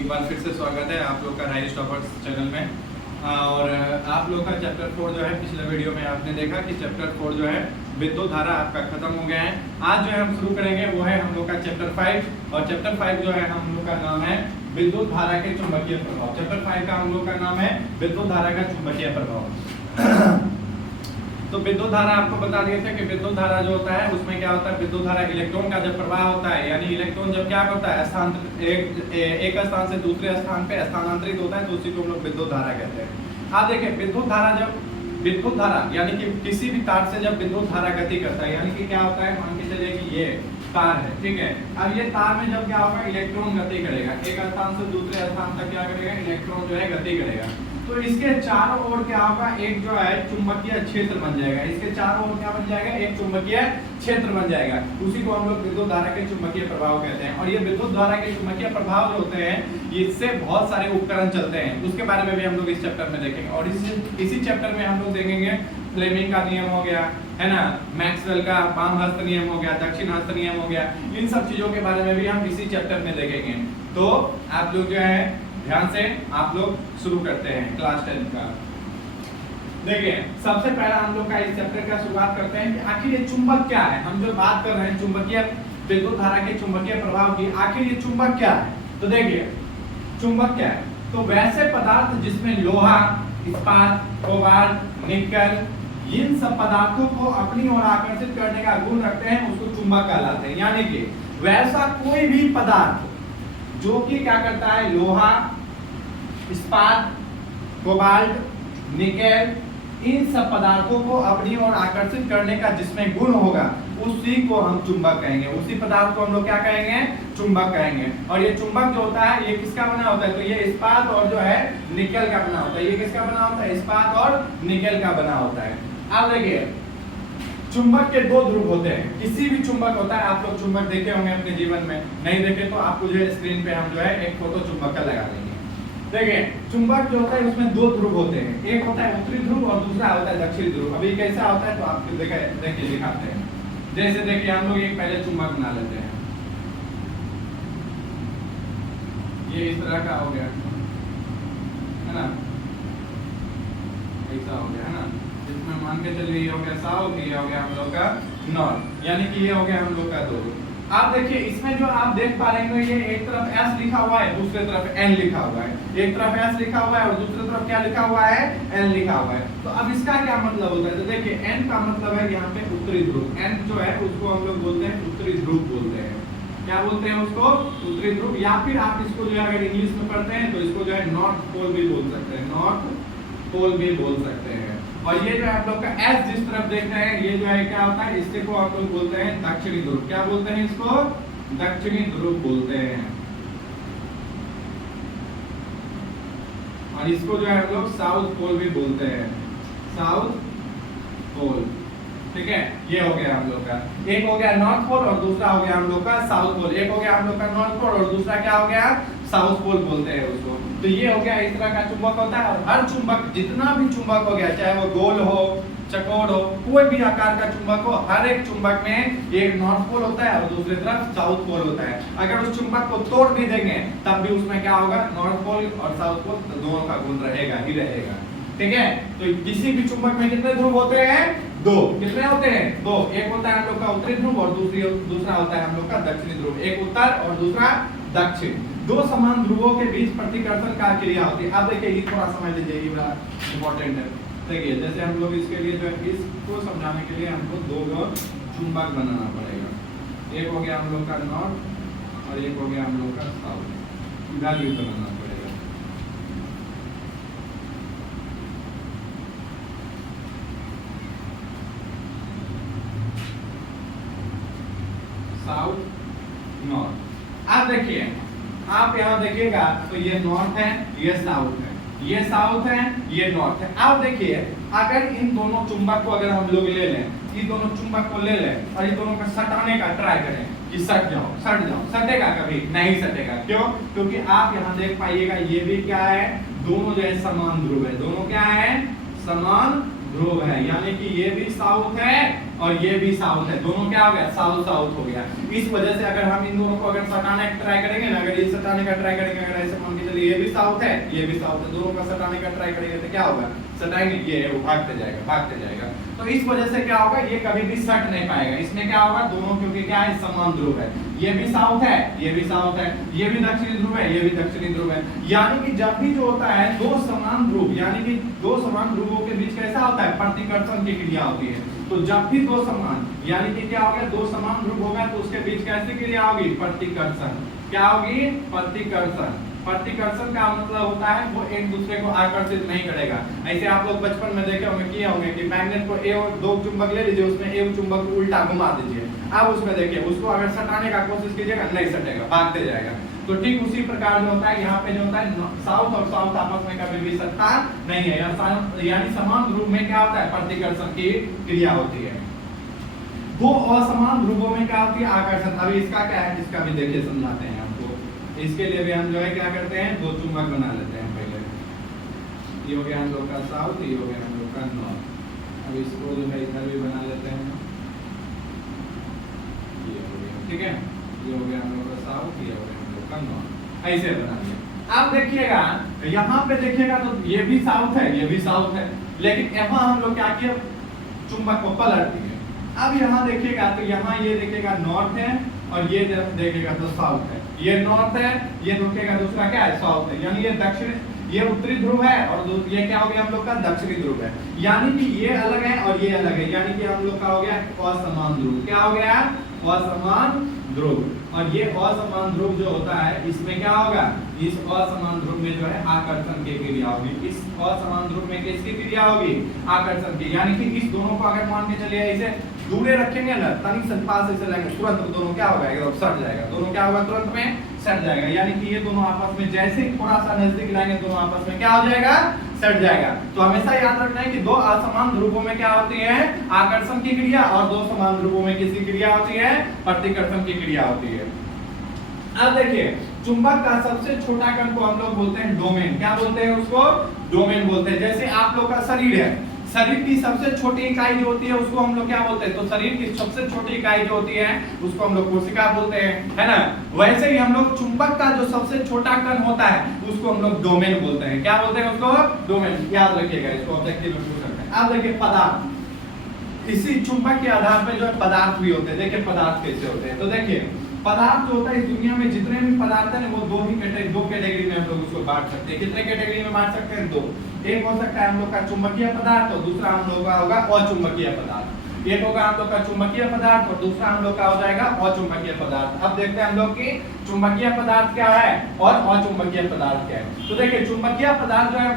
एक बार फिर से स्वागत है आप लोग का राइज टॉपर्स चैनल में। और आप लोग का चैप्टर 4 जो है पिछले वीडियो में आपने देखा कि चैप्टर 4 जो है विद्युत धारा आपका खत्म हो गया है। आज जो है हम शुरू करेंगे वो है हम लोग का चैप्टर 5 और चैप्टर 5 जो है हम लोग का नाम है विद्युत धारा के चुंबकीय प्रभाव। चैप्टर 5 का हम लोग का नाम है विद्युत धारा का चुंबकीय प्रभाव। तो विद्युत धारा आपको बता दिए थे कि विद्युत धारा जो होता है उसमें क्या होता है, विद्युत धारा इलेक्ट्रॉन का जब प्रवाह होता है यानी इलेक्ट्रॉन जब क्या करता है एक स्थान से दूसरे स्थान पे स्थानांतरित होता है तो उसी को हम लोग विद्युत धारा कहते हैं। आप देखिए विद्युत धारा यानी कि किसी भी तार से जब विद्युत धारा गति करता है यानी कि क्या होता है, मान के चलिए कि ये तार है, ठीक है। अब ये तार में जब क्या होगा, इलेक्ट्रॉन गति करेगा, एक स्थान से दूसरे स्थान तक क्या करेगा, इलेक्ट्रॉन जो है गति करेगा। तो इसके चारों ओर क्या होगा, एक जो है चुंबकीय क्षेत्र बन जाएगा। इसके चारों ओर क्या बन जाएगा, एक चुंबकीय क्षेत्र बन जाएगा। उसी को हम लोग विद्युत धारा के चुंबकीय प्रभाव कहते हैं। और ये विद्युत धारा के चुंबकीय प्रभाव जो होते हैं इससे बहुत सारे उपकरण चलते हैं, उसके बारे में भी हम लोग इस चैप्टर में देखेंगे। और इसी चैप्टर में हम लोग देखेंगे फ्लेमिंग का नियम हो गया है ना, मैक्सवेल का वाम हस्त नियम हो गया, दक्षिण हस्त नियम हो गया, इन सब चीजों के बारे में भी हम इसी चैप्टर में देखेंगे। तो आप लोग जो है ध्यान से आप लोग शुरू करते हैं क्लास 10 का। देखिए सबसे पहला हम लोग का इस चैप्टर का शुरुआत करते हैं कि आखिर ये चुंबक क्या है। हम जो बात कर रहे हैं चुंबकीय विद्युत धारा के चुंबकीय प्रभाव की, आखिर ये चुंबक क्या है। तो देखिए चुंबक क्या है, तो वैसे पदार्थ जिसमें लोहा, इस्पात, कोबाल्ट, निकल, इन सब पदार्थों को अपनी ओर आकर्षित करने का गुण रखते हैं उसको चुंबक कहलाते हैं। यानी कि वैसा कोई भी पदार्थ जो कि क्या करता है, लोहा, इस्पात, कोबाल्ट, निकेल, इन सब पदार्थों को अपनी ओर आकर्षित करने का जिसमें गुण होगा उसी को हम चुंबक कहेंगे। उसी पदार्थ को हम लोग क्या कहेंगे, चुंबक कहेंगे। और ये चुंबक जो होता है ये किसका बना होता है, तो ये इस्पात और जो है निकेल का बना होता है। ये किसका बना होता है, इस्पात और निकेल का बना होता है। अब देखिए चुंबक के दो ध्रुव होते हैं, किसी भी चुंबक होता है। आप लोग चुंबक देखे होंगे अपने जीवन में, नहीं देखे तो आपको जो है स्क्रीन पे हम जो है एक फोटो चुंबक का लगा देंगे। देखिए चुंबक जो होता है उसमें दो ध्रुव होते हैं, एक होता है उत्तरी ध्रुव और दूसरा होता है दक्षिणी ध्रुव। अभी कैसा होता है तो आपको देखिए दिखाते हैं। जैसे देखिए हम लोग एक पहले चुंबक बना लेते हैं, ये इस तरह का हो गया है ना, ऐसा हो गया है ना। इसमें मान के चलिए ये हो गया साउथ, ये हो गया हम लोग का नॉर्थ, यानी कि ये हो गया हम लोग का दो। आप देखिए इसमें जो आप देख पा रहे हैं ये एक तरफ S लिखा हुआ है, दूसरे तरफ N लिखा हुआ है। एक तरफ S लिखा हुआ है और दूसरी तरफ क्या लिखा हुआ है, N लिखा हुआ है। तो अब इसका क्या मतलब होता है, तो देखिए N का मतलब है यहाँ पे उत्तरी ध्रुव। N जो है उसको हम लोग बोलते हैं उत्तरी ध्रुव बोलते हैं। क्या बोलते हैं उसको, उत्तरी ध्रुव। या फिर आप इसको जो है अगर इंग्लिश में पढ़ते हैं तो इसको जो है नॉर्थ पोल भी बोल सकते हैं, नॉर्थ पोल भी बोल सकते हैं। और ये जो है आप लोग का S जिस तरफ देख रहे हैं ये जो है क्या होता है, इससे को आप लोग बोलते हैं दक्षिणी ध्रुव। क्या बोलते हैं इसको, दक्षिणी ध्रुव बोलते हैं। और इसको जो है हम लोग साउथ पोल भी बोलते हैं, साउथ पोल। ठीक है, ये हो गया हम लोग का, एक हो गया नॉर्थ पोल और दूसरा हो गया हम लोग का साउथ पोल। एक हो गया हम लोग का नॉर्थ पोल और दूसरा क्या हो गया, साउथ पोल बोलते हैं उसको। तो ये हो गया इस तरह का चुंबक होता है। और हर चुंबक, जितना भी चुंबक हो गया, चाहे वो गोल हो, चकोर हो, कोई भी आकार का चुंबक हो, हर एक चुंबक में एक नॉर्थ पोल होता है और दूसरी तरफ साउथ पोल होता है। अगर उस चुंबक को तोड़ भी देंगे तब भी उसमें क्या होगा, नॉर्थ पोल और साउथ पोल दोनों का गुण रहेगा ही रहेगा। ठीक है, तो किसी भी चुंबक में कितने ध्रुव होते हैं, दो। कितने होते हैं, दो। एक होता है हम लोग का उत्तरी ध्रुव और दूसरा होता है हम लोग का दक्षिणी ध्रुव। एक उत्तर और दूसरा दक्षिण। दो समान ध्रुवों के बीच प्रतिकर्षण का क्रिया होती है। अब देखिए ये थोड़ा समझ लीजिए, ये बड़ा इंपॉर्टेंट है। देखिए जैसे हम लोग इसके लिए जो है इसको समझाने के लिए हमको दो चुंबक बनाना पड़ेगा। एक हो गया हम लोग का नॉर्थ और एक हो गया हम लोग का साउथ। इधर भी बनाना पड़ेगा। South north. अब देखिए आप यहाँ देखिएगा तो ये नॉर्थ है, ये साउथ है, ये साउथ है, ये नॉर्थ है। अब देखिए अगर इन दोनों चुंबक को अगर हम लोग ले लें, ये दोनों चुंबक को ले लें और ये दोनों को सटाने का ट्राई करें कि सट जाओ, सटेगा कभी नहीं सटेगा। क्यों, क्योंकि आप यहाँ देख पाइएगा ये भी क्या है, दोनों जो है समान ध्रुव है। दोनों क्या है, समान ध्रुव है, यानी कि ये भी साउथ है और ये भी साउथ है, दोनों क्या हो गया, साउथ साउथ हो गया। इस वजह से अगर हम इन दोनों को अगर सटाने का ट्राई करेंगे ना, अगर ये सटाने का ट्राई करेंगे, अगर ऐसे मान के चलिए ये भी साउथ है, ये भी साउथ है, दोनों का सटाने का ट्राई करेंगे तो क्या होगा, सटाएंगे, ये वो भागते जाएगा, भागते जाएगा। तो इस वजह से क्या होगा, ये कभी भी सट नहीं पाएगा। इसमें क्या होगा, दोनों क्योंकि क्या है, समान ध्रुव है, ये भी साउथ है, ये भी साउथ है, ये भी दक्षिणी ध्रुव है, ये भी दक्षिणी ध्रुव है। यानी कि जब भी जो होता है दो समान ध्रुव, यानी कि दो समान ध्रुवों के बीच कैसा होता है, प्रतिकर्षण की क्रिया होती है। तो जब भी दो समान, यानी कि क्या हो गया, दो समान ध्रुव होगा तो उसके बीच कैसी क्रिया होगी, प्रतिकर्षण। क्या होगी, प्रतिकर्षण। प्रतिकर्षण का मतलब होता है वो एक दूसरे को आकर्षित नहीं करेगा। ऐसे आप लोग बचपन में देखे होंगे, किए होंगे कि मैग्नेट को दो चुंबक ले लीजिए, उसमें एक चुंबक को उल्टा घुमा दीजिए, अब उसमें देखिए उसको अगर सटाने का कोशिश कीजिएगा, नहीं सटेगा, भागते जाएगा। तो ठीक उसी प्रकार जो होता है यहाँ पे जो होता है, साउथ और साउथ आपस में कभी भी सटता नहीं है, यानी समान ध्रुव में क्या होता है, प्रतिकर्षण की क्रिया होती है। दो असमान ध्रुवों में क्या होती है, आकर्षण। अभी इसका क्या है, इसका भी देखिए समझाते हैं आपको। इसके लिए भी हम जो है क्या करते हैं, दो चुंबक बना लेते हैं पहले। ये हो गया हम लोग का साउथ, ये हो गया हम लोग का नॉर्थ। अब इसको जो है इधर भी बना लेते हैं, ये हो गया, ठीक है, ये हो गया हम लोग का साउथ, ये हो गया हम लोग का नॉर्थ, ऐसे बना लिया। अब देखिएगा यहाँ पे देखिएगा तो ये भी साउथ है, ये भी साउथ है, लेकिन यहाँ हम लोग क्या किया, चुंबक को पलट दिए। अब यहाँ देखिएगा तो यहाँ ये देखिएगा नॉर्थ है, और ये देखिएगा तो साउथ है, ये नॉर्थ है, ये देखिएगा दूसरा क्या है, साउथ है, यानी ये दक्षिण, ये उत्तरी ध्रुव है, और ये क्या हो गया हम लोग का, दक्षिणी ध्रुव है। यानी कि ये अलग है और ये अलग है, यानी कि हम लोग का हो गया असमान ध्रुव। क्या हो गया, असमान ध्रुव। और ये असमान ध्रुव जो होता है, इसमें क्या होगा, इस असमान ध्रुव में जो है आकर्षण की क्रिया होगी। इस असमान ध्रुव में किसकी क्रिया होगी, आकर्षण की। यानी कि इस दोनों को अगर मान के चलिए ऐसे दूरे रखेंगे ना, तनिक से पास ऐसे लेंगे, तुरंत दोनों क्या होगा, एकदम सट जाएगा, दोनों क्या होगा, तुरंत में सट जाएगा। यानी कि ये दोनों आपस में जैसे ही थोड़ा सा नजदीक लाएंगे, दोनों आपस में क्या हो जाएगा, सट जाएगा। तो हमेशा याद रखना है कि दो असमान ध्रुवों में क्या होती है, आकर्षण की क्रिया, और दो समान ध्रुवों में किसकी क्रिया होती है, प्रतिकर्षण की क्रिया होती है। अब देखिए, चुंबक का सबसे छोटा कण को हम लोग बोलते हैं डोमेन। क्या बोलते हैं उसको, डोमेन बोलते हैं। जैसे आप लोग का शरीर है, शरीर की सबसे छोटी इकाई जो होती है उसको हम लोग क्या बोलते हैं, तो शरीर की सबसे छोटी इकाई जो होती है उसको हम लोग कोशिका बोलते हैं, है ना। वैसे ही हम लोग चुंबक का जो सबसे छोटा कण होता है उसको हम लोग डोमेन बोलते हैं। क्या बोलते हैं उसको, डोमेन। याद रखिएगा इसको, ऑब्जेक्टिव में पूछ सकते हैं। अब देखिए पदार्थ, इसी चुंबक के आधार पर जो है पदार्थ भी होते हैं। देखिए पदार्थ कैसे होते हैं, तो देखिए पदार्थ जो होता है इस दुनिया में जितने भी पदार्थ है वो दो कैटेगरी में हम लोग उसको बांट सकते हैं। कितने कैटेगरी में बांट सकते हैं, दो। एक हो सकता है हम लोग का चुंबकीय पदार्थ, और दूसरा हम लोग का होगा अचुंबकीय पदार्थ। एक होगा हम लोग का चुंबकीय पदार्थ, और दूसरा हम लोग का हो जाएगा अचुंबकीय पदार्थ। अब देखते हैं हम लोग की चुंबकीय पदार्थ क्या है और अचुंबकीय पदार्थ क्या है। तो देखिए चुंबकीय पदार्थ जो है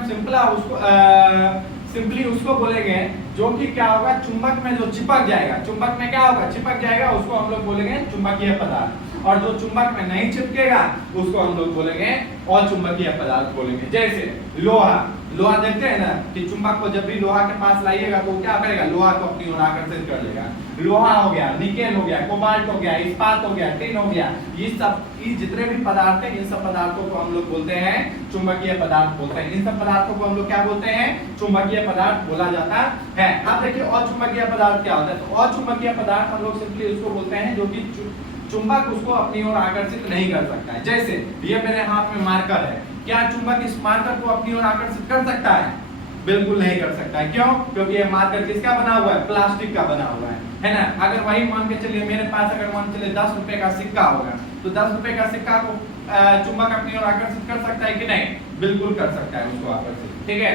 सिंपली उसको बोलेंगे जो कि क्या होगा, चुंबक में जो चिपक जाएगा, चुंबक में क्या होगा, चिपक जाएगा, उसको हम लोग बोलेंगे चुंबकीय पदार्थ। और जो चुंबक में नहीं चिपकेगा उसको हम लोग बोलेंगे अचुंबकीय पदार्थ बोलेंगे। जैसे लोहा, लोहा देखते हैं ना कि चुंबक को जब भी लोहा के पास लाइएगा तो क्या करेगा, लोहा को अपनी ओर आकर्षित कर लेगा। लोहा हो गया, निकेल हो गया, कोबाल्ट हो गया, इस्पात हो गया, टिन हो गया, ये जितने भी पदार्थ हैं इन सब पदार्थों को हम लोग बोलते हैं चुंबकीय पदार्थ बोलते हैं। इन सब पदार्थों को हम लोग क्या बोलते हैं, चुंबकीय पदार्थ बोला जाता है। अब देखिए अचुंबकीय पदार्थ क्या होता है, तो अचुंबकीय पदार्थ हम लोग सिंपली उसको बोलते हैं जो कि चुंबक उसको अपनी ओर आकर्षित नहीं कर सकता है। जैसे ये मेरे हाथ में मार्कर है, क्या चुंबक इस मार्कर को अपनी ओर आकर्षित कर सकता है, बिल्कुल नहीं कर सकता है। क्यों, क्योंकि ये मार्कर किसका बना हुआ है, प्लास्टिक का बना हुआ है ना। अगर वही मान के चलिए मेरे पास अगर मान के चलिए 10 रुपए का सिक्का होगा, तो 10 रुपए का सिक्का को चुंबक अपनी ओर आकर्षित कर सकता है कि नहीं, बिल्कुल कर सकता है उसको आकर्षित, ठीक है।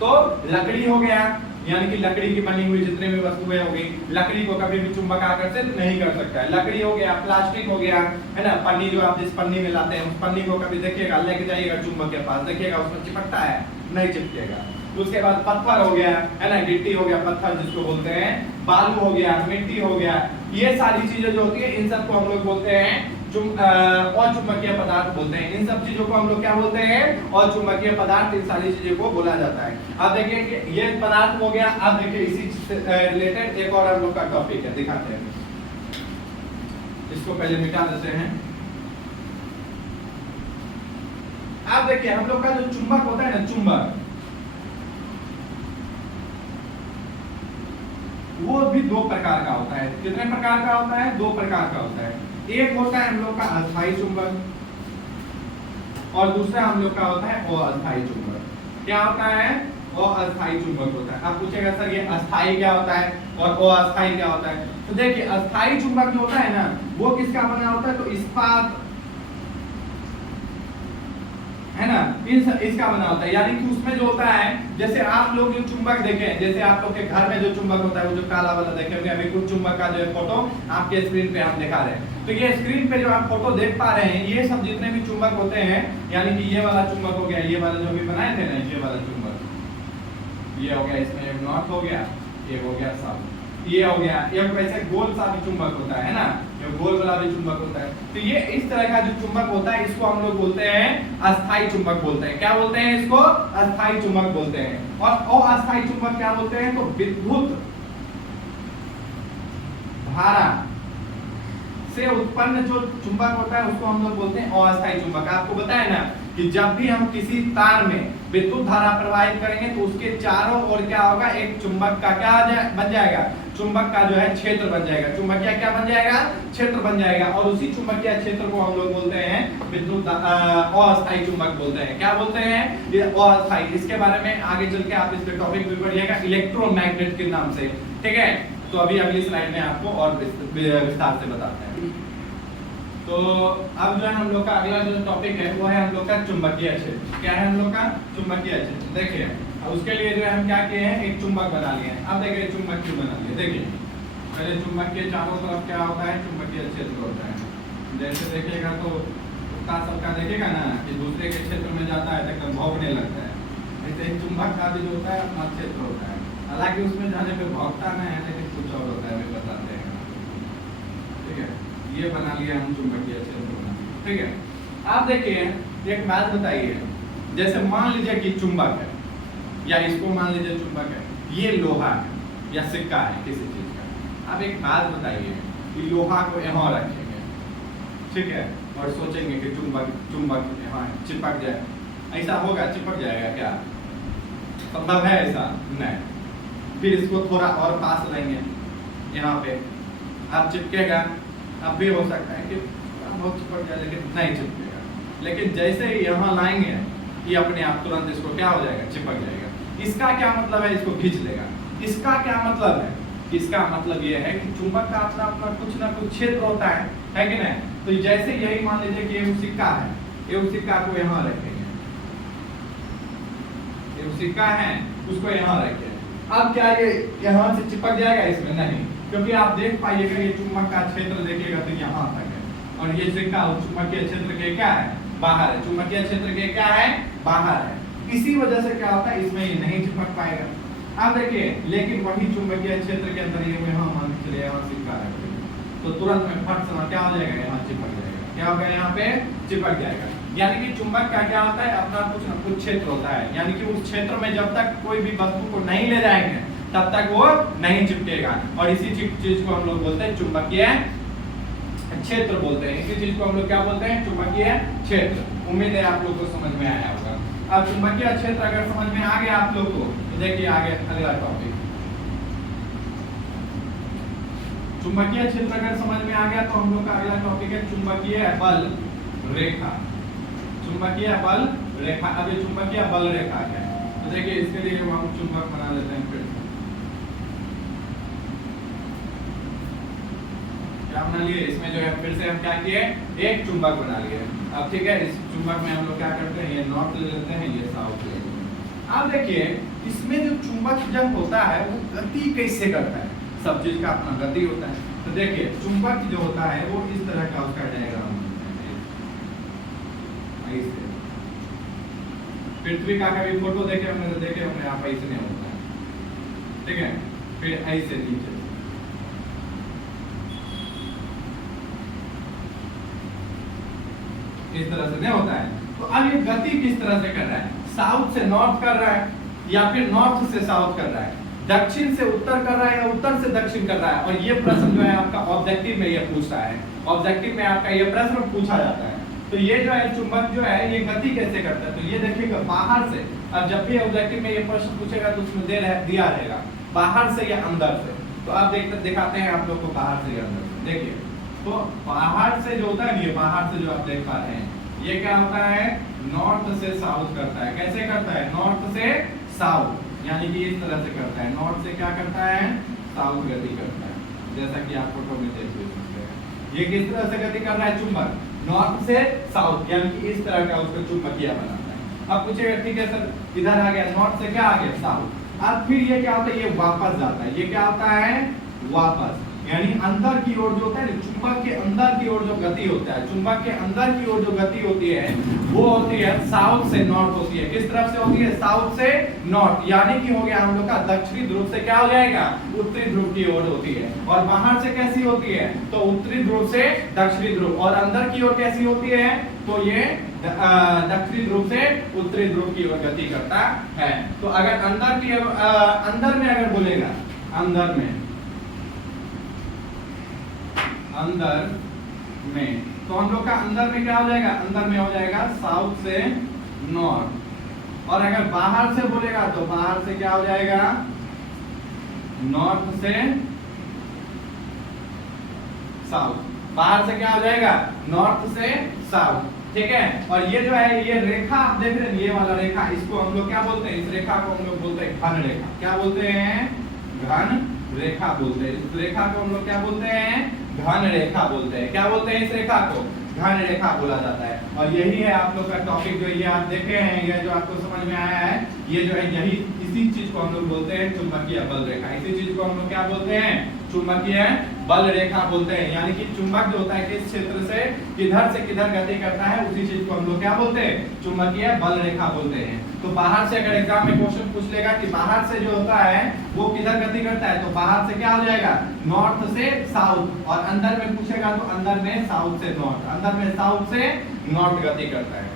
तो लकड़ी हो गया, यानी कि लकड़ी की बनी हुई जितने भी वस्तुएं हो गई, लकड़ी को कभी भी चुंबक आकर्षित नहीं कर सकता है। लकड़ी हो गया, प्लास्टिक हो गया, है ना, पन्नी जो आप जिस पन्नी में लाते हैं उस पन्नी को कभी देखिएगा लेके जाइएगा चुंबक के पास, देखिएगा उसमें चिपकता है, नहीं चिपकेगा। उसके बाद पत्थर हो गया, है ना, गिट्टी हो गया, पत्थर जिसको बोलते हैं, बालू हो गया, मिट्टी हो गया, ये सारी चीजें जो होती है इन सब को हम लोग बोलते हैं अचुंबकीय पदार्थ बोलते हैं। इन सब चीजों को हम लोग क्या बोलते हैं, अचुंबकीय पदार्थ, इन सारी चीजों को बोला जाता है। अब देखिए कि ये पदार्थ हो गया। अब देखिए इसी से रिलेटेड एक और हम लोग का टॉपिक है, दिखाते हैं। इसको पहले मिटा देते हैं। अब देखिए हम लोग का जो चुंबक होता है ना, चुंबक वो भी दो प्रकार का होता है। कितने प्रकार का होता है? दो प्रकार का होता है। एक होता है हम लोग का अस्थायी चुंबक और दूसरा हम लोग का होता है अस्थायी चुंबक। क्या होता है? अस्थायी चुंबक होता है। अब पूछेगा सर ये अस्थायी क्या होता है और अस्थायी क्या होता है? तो देखिए अस्थायी चुंबक जो होता है ना वो किसका बना होता है? तो इस्पात है ना, इसका बना होता है। यानी कि उसमें जो होता है, जैसे आप लोग जो चुंबक देखे, जैसे आप लोग के घर में जो चुंबक होता है वो जो काला वाला देखे होंगे, अभी कुछ चुंबक का जो है फोटो आपके स्क्रीन पे हम दिखा रहे हैं। तो ये स्क्रीन पे जो आप फोटो देख पा रहे हैं ये सब जितने भी चुंबक होते हैं, यानी कि ये वाला चुंबक हो गया, ये वाला जो भी बनाए थे ना, ये वाला चुंबक, ये हो गया, इसमें एक नॉर्थ हो गया, एक हो गया साउथ, ये हो गया, एक वैसे गोल सा भी चुंबक होता है ना, ये गोल वाला भी चुंबक होता है। तो ये इस तरह का जो चुंबक होता है इसको हम लोग बोलते हैं अस्थायी चुंबक बोलते हैं। क्या बोलते हैं इसको? अस्थायी चुंबक बोलते हैं। और अस्थायी चुंबक क्या बोलते हैं? तो विद्युत धारा से उत्पन्न जो चुंबक होता है उसको हम लोग बोलते हैं अस्थायी चुंबक। आपको बताया ना कि जब भी हम किसी तार में विद्युत धारा प्रवाहित करेंगे तो उसके चारों ओर क्या होगा? एक चुंबक का क्या बन जाएगा? चुंबक का जो है क्षेत्र बन जाएगा। चुंबकीय क्या बन जाएगा? क्षेत्र बन जाएगा। और उसी चुंबकीय क्षेत्र को हम लोग बोलते हैं विद्युत अस्थायी चुंबक बोलते हैं। क्या बोलते हैं? ये अस्थायी। इसके बारे में आगे चल के आप इस पे टॉपिक भी पढ़िएगा इलेक्ट्रोमैग्नेट के नाम से, ठीक है? तो अभी अगली स्लाइड में आपको और विस्तार से बताते हैं। तो अब जो है हम लोग का अगला जो टॉपिक है वो है हम लोग का चुंबकीय क्षेत्र। क्या है हम लोग का? चुंबकीय क्षेत्र। देखिए अब उसके लिए जो है हम क्या किए हैं? एक चुंबक बना लिए हैं। अब देखिए चुंबक क्यों बना लिए, देखिए पहले चुंबक के चारों तरफ क्या होता है? चुंबकीय क्षेत्र होता है। जैसे देखिएगा तो कुत्ता सबका देखेगा ना कि दूसरे के क्षेत्र में जाता है तो एकदम भौंकने लगता है, ऐसे ही चुंबक का भी जो होता है अपना क्षेत्र होता है। हालांकि उसमें जाने पे भौंकता नहीं है लेकिन कुछ और होता है, वे बताते हैं, ठीक है? ये बना लिया हम चुंबकीय क्षेत्र बना, ठीक है? आप देखिए एक बात बताइए, जैसे मान लीजिए कि चुंबक है या इसको मान लीजिए चुंबक है, ये लोहा है या सिक्का है किसी चीज का। अब एक बात बताइए कि लोहा को यहाँ रखेंगे, ठीक है, और सोचेंगे कि चुंबक यहाँ चिपक जाए, ऐसा होगा? चिपक जाएगा क्या? संभव है ऐसा? नहीं। फिर इसको थोड़ा और पास लेंगे यहाँ पे, अब चिपकेगा? अब भी हो सकता है कि बहुत चिपक जाए लेकिन नहीं चिपकेगा। लेकिन जैसे ही यहाँ लाएंगे ये अपने आप तुरंत इसको क्या हो जाएगा? चिपक जाएगा। इसका क्या मतलब है? इसको खींच लेगा। इसका क्या मतलब है? इसका मतलब ये है कि चुंबक का अपना अपना कुछ ना कुछ क्षेत्र होता है कि नहीं? तो जैसे यही मान लीजिए कि ये सिक्का है, ये सिक्का को यहाँ रखेंगे, ये सिक्का है उसको यहाँ रखेंगे। अब क्या ये यहाँ से चिपक जाएगा? इसमें नहीं, क्योंकि आप देख पाइएगा ये चुंबक का क्षेत्र देखिएगा तो यहाँ तक है और ये सिक्का चुंबकीय क्षेत्र के क्या है? बाहर है। चुंबकीय क्षेत्र के क्या है? बाहर है। इसी वजह से क्या होता है? इसमें ये नहीं चिपक पाएगा। अब देखिए लेकिन वही चुंबकीय क्षेत्र के अंदर ये यहाँ मान चले यहाँ सिक्का है तो तुरंत में फट से क्या हो जाएगा? यहाँ चिपक जाएगा। क्या होगा? यहाँ पे चिपक जाएगा। यानी कि चुंबक का क्या होता है? अपना कुछ न कुछ क्षेत्र होता है, यानी कि उस क्षेत्र में जब तक कोई भी वस्तु को नहीं ले जाएंगे तब तक वो नहीं चिपकेगा। और इसी चीज को हम लोग बोलते हैं चुंबकीय क्षेत्र बोलते हैं। इसी चीज को हम लोग क्या बोलते हैं? चुंबकीय क्षेत्र। उम्मीद है आप लोग को समझ में आया होगा। अब चुंबकीय क्षेत्र अगर समझ में आ गया आप लोग को तो देखिए आगे अगला टॉपिक। चुंबकीय क्षेत्र अगर समझ में आ गया तो हम लोग का अगला टॉपिक है चुंबकीय बल रेखा। चुंबकीय बल रेखा। अब ये चुंबकीय बल रेखा क्या है? तो देखिए इसके लिए हम चुंबक बना लेते हैं। फिर क्या बना लिए? इसमें जो है फिर से हम क्या किए? एक चुंबक बना लिए। अब ठीक है, इस चुंबक में हम लोग क्या करते हैं? ये नॉर्थ ले लेते हैं, ये साउथ ले लेते हैं। अब देखिए इसमें जो चुंबक जब होता है वो गति कैसे करता है? सब चीज का अपना गति होता है। तो देखिए चुंबक जो होता है वो इस तरह का उसका डायग्राम ऐसे। पृथ्वी का कभी फोटो देखे होंगे तो देखे होंगे आप, ऐसे नहीं होता है, ठीक है? फिर ऐसे नीचे इस तरह से नहीं होता है। तो अब ये गति किस तरह से कर रहा है? साउथ से नॉर्थ कर रहा है या फिर नॉर्थ से साउथ कर रहा है, दक्षिण से उत्तर कर रहा है या उत्तर से दक्षिण कर रहा है? और ये प्रश्न जो है आपका ऑब्जेक्टिव में ये पूछ रहा है। ऑब्जेक्टिव में आपका ये प्रश्न पूछा जाता है। तो ये जो है चुंबक जो है ये गति कैसे करता है? तो ये देखिएगा बाहर से। अब जब भी ऑब्जेक्टिव में ये प्रश्न पूछेगा तो उसमें दिया रहेगा बाहर से या अंदर से। तो आप दिखाते हैं आप लोग को बाहर से अंदर से। देखिए तो बाहर से जो होता है, ये बाहर से जो आप देख पा रहे हैं, ये क्या होता है, नॉर्थ से साउथ करता है। कैसे करता है, नॉर्थ से साउथ, यानी कि इस तरह से करता है। नॉर्थ से क्या करता है, साउथ गति करता है, जैसा कि आप फोटो में देख सकते हैं। ये किस तरह से गति कर रहा है, चुंबक, नॉर्थ से साउथ, यानी कि इस तरह का उसका चुंबकीय बनाता है। अब पूछेगा ठीक है सर इधर आ गया, नॉर्थ से क्या आ गया, साउथ। अब फिर ये क्या होता है, ये वापस जाता है। ये क्या होता है, वापस, यानी अंदर की ओर जो होता है, चुंबक के अंदर की ओर जो गति होता है, चुंबक के अंदर की ओर जो गति होती है वो होती है साउथ से नॉर्थ होती है। किस तरफ से होती है, साउथ से नॉर्थ, यानी कि हो गया हम लोग का दक्षिणी ध्रुव से क्या हो जाएगा, उत्तरी ध्रुव की ओर होती है। और बाहर से कैसी होती है, तो उत्तरी ध्रुव से दक्षिणी ध्रुव, और अंदर की ओर कैसी होती है, तो ये दक्षिणी ध्रुव से उत्तरी ध्रुव की ओर गति करता है। तो अगर अंदर की अंदर में अगर बोलेगा, अंदर में तो हम लोग का अंदर में क्या हो जाएगा, अंदर में हो जाएगा साउथ से नॉर्थ। और अगर बाहर से बोलेगा तो बाहर से क्या हो जाएगा, नॉर्थ से साउथ। बाहर से क्या हो जाएगा, नॉर्थ से साउथ, ठीक है। और ये जो है, ये रेखा आप देख रहे हैं, ये वाला रेखा, इसको हम लोग क्या बोलते हैं, इस रेखा को हम लोग बोलते हैं घन रेखा। क्या बोलते हैं, घन रेखा बोलते हैं। इस रेखा को हम लोग क्या बोलते हैं, घन रेखा बोलते हैं। क्या बोलते हैं, इस रेखा को घन रेखा बोला जाता है। और यही है आप लोग का टॉपिक, जो ये आप देखे हैं, ये जो आपको समझ में आया है, ये जो है यही इसी चीज को हम लोग बोलते हैं चुंबकीय बल रेखा। इसी चीज को हम लोग क्या बोलते हैं, चुंबकीय बल रेखा बोलते हैं। यानी कि चुंबक जो होता है किस क्षेत्र से किधर गति करता है, उसी चीज को हम लोग क्या बोलते हैं, चुंबकीय बल रेखा बोलते हैं। तो बाहर से अगर एग्जाम में क्वेश्चन पूछ लेगा कि बाहर से जो होता है वो किधर गति करता है, तो बाहर से क्या हो जाएगा, नॉर्थ से साउथ। और अंदर में पूछेगा तो अंदर में साउथ से नॉर्थ, अंदर में साउथ से नॉर्थ गति करता है।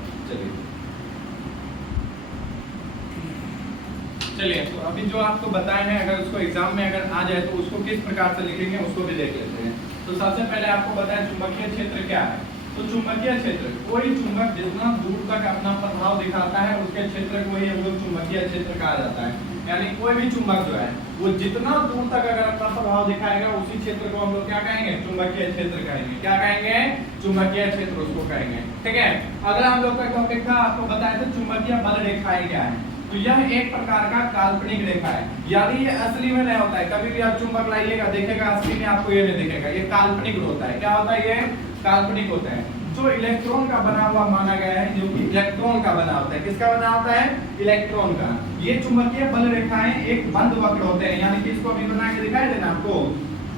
चलिए तो अभी जो आपको बताए हैं, अगर उसको एग्जाम में अगर आ जाए तो उसको किस प्रकार से लिखेंगे उसको भी देख लेते हैं। तो सबसे पहले आपको बताएं चुंबकीय क्षेत्र क्या है। तो चुंबकीय क्षेत्र, कोई चुंबक जितना दूर तक अपना प्रभाव दिखाता है उसके क्षेत्र को ही हम लोग चुंबकीय क्षेत्र कहा जाता है। यानी कोई भी चुंबक जो है वो जितना दूर तक अगर अपना प्रभाव दिखाएगा उसी क्षेत्र को हम लोग क्या कहेंगे, चुंबकीय क्षेत्र कहेंगे। क्या कहेंगे, चुंबकीय क्षेत्र उसको कहेंगे, ठीक है। अगर हम लोग का टॉपिक था, आपको बताया था चुंबकीय बल रेखाएं क्या है। तो यह एक प्रकार का काल्पनिक रेखा है, यानी ये असली में नहीं होता है। कभी भी आप चुंबक लाइएगा देखेगा, असली में आपको ये नहीं दिखेगा, ये काल्पनिक होता है। क्या होता है, ये काल्पनिक होता है, जो इलेक्ट्रॉन का बना हुआ माना गया है, जो कि इलेक्ट्रॉन का बना होता है। किसका बना होता है, इलेक्ट्रॉन का। ये चुंबकीय बल रेखाएं एक बंद वक्र होते हैं, यानी कि इसको अभी बना के दिखाई देना आपको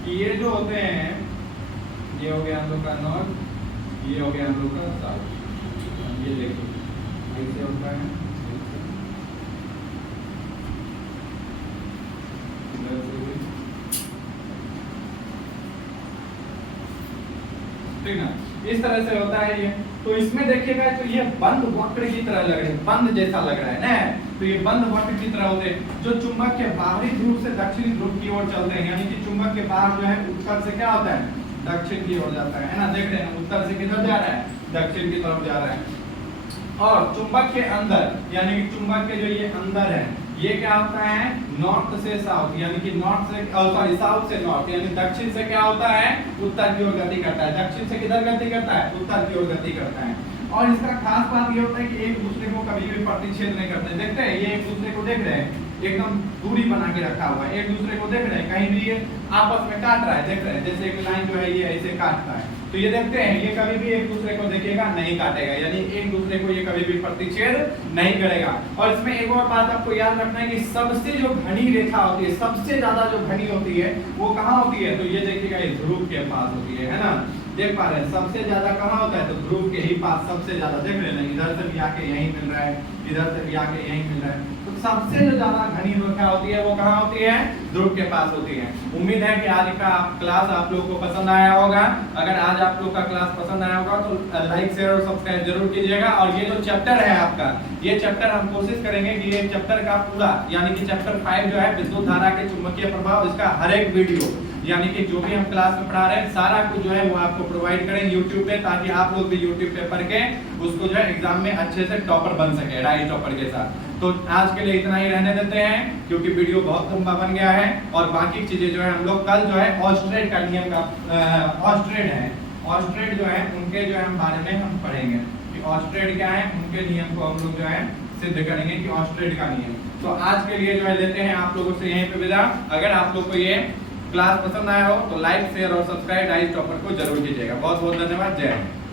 कि ये जो होते हैं, ये हो गया हम लोग का नॉर्थ, ये हो गया हम लोग का साउथ। ये देखो ऐसे होता है, ठीक ना, इस तरह से होता है ये। तो इसमें देखिएगा तो ये बंद वक्र की तरह लग रहे हैं, बंद जैसा लग रहा है ना। तो ये बंद वक्र की तरह होते हैं, जो चुंबक के बाहरी ध्रुव से दक्षिणी ध्रुव की ओर चलते हैं। यानी कि चुंबक के बाहर जो है उत्तर से क्या होता है, दक्षिण की ओर जाता है ना। देख रहे हैं उत्तर से किधर जा रहा है, दक्षिण की तरफ जा रहा है। और चुंबक के अंदर, यानी कि चुंबक के जो ये अंदर है, ये क्या होता है, नॉर्थ से साउथ, यानी कि नॉर्थ से सॉरी साउथ से नॉर्थ, यानी दक्षिण से क्या होता है, उत्तर की ओर गति करता है। दक्षिण से किधर गति करता है, उत्तर की ओर गति करता है। और इसका खास बात ये होता है कि एक दूसरे को कभी भी प्रतिच्छेद नहीं करते। देखते हैं ये एक दूसरे को देख रहे हैं, एकदम दूरी बना के रखा हुआ है, एक दूसरे को देख रहे हैं, कहीं भी ये आपस में काट रहा है, देख रहे हैं। जैसे एक लाइन जो है ये ऐसे काटता है, तो ये देखते हैं ये कभी भी एक दूसरे को देखेगा नहीं काटेगा, यानी एक दूसरे को ये कभी भी प्रतिच्छेद नहीं करेगा। और इसमें एक और बात आपको याद रखना है कि सबसे जो घनी रेखा होती है, सबसे ज्यादा जो घनी होती है वो कहाँ होती है, तो ये देखिएगा ये ध्रुव के पास होती है ना। देख पा रहे हैं सबसे ज्यादा कहाँ होता है, तो ध्रुव के ही पास सबसे ज्यादा। देख रहे हैं इधर से भी आके यहीं मिल रहा है, इधर से भी आके यहीं मिल रहा है। तो सबसे जो ज्यादा घनी रेखा होती है वो कहाँ होती है, ध्रुव के पास होती है। उम्मीद है कि आज का क्लास आप लोगों को पसंद आया होगा। अगर आज आप लोग का क्लास पसंद आया होगा तो लाइक शेयर और सब्सक्राइब जरूर कीजिएगा। और ये जो चैप्टर है आपका, ये चैप्टर हम कोशिश करेंगे कि ये चैप्टर का पूरा, यानी कि चैप्टर 5 जो है विद्युत धारा के चुंबकीय प्रभाव, इसका हर एक वीडियो यानी कि जो भी हम क्लास में पढ़ा रहे हैं सारा कुछ जो है वो आपको प्रोवाइड करें यूट्यूब पे, ताकि आप लोग भी यूट्यूब पे पढ़ के उसको जो है एग्जाम में अच्छे से टॉपर बन सके राइस टॉपर के साथ। तो आज के लिए इतना ही रहने देते हैं, क्योंकि वीडियो बहुत लंबा बन गया है। और बाकी चीजें जो है हम लोग कल जो है ऑस्ट्रेट का नियम का ऑस्ट्रेट जो है उनके जो है हम बारे में हम पढ़ेंगे कि ऑस्ट्रेट क्या है, उनके नियम को हम लोग जो है सिद्ध करेंगे कि ऑस्ट्रेट का नियम। तो आज के लिए जो है लेते हैं आप लोगों से यहीं पे विदा। अगर आप लोग को ये क्लास पसंद आया हो तो लाइक शेयर और सब्सक्राइब राइस टॉपर को जरूर कीजिएगा। बहुत बहुत धन्यवाद। जय हिंद।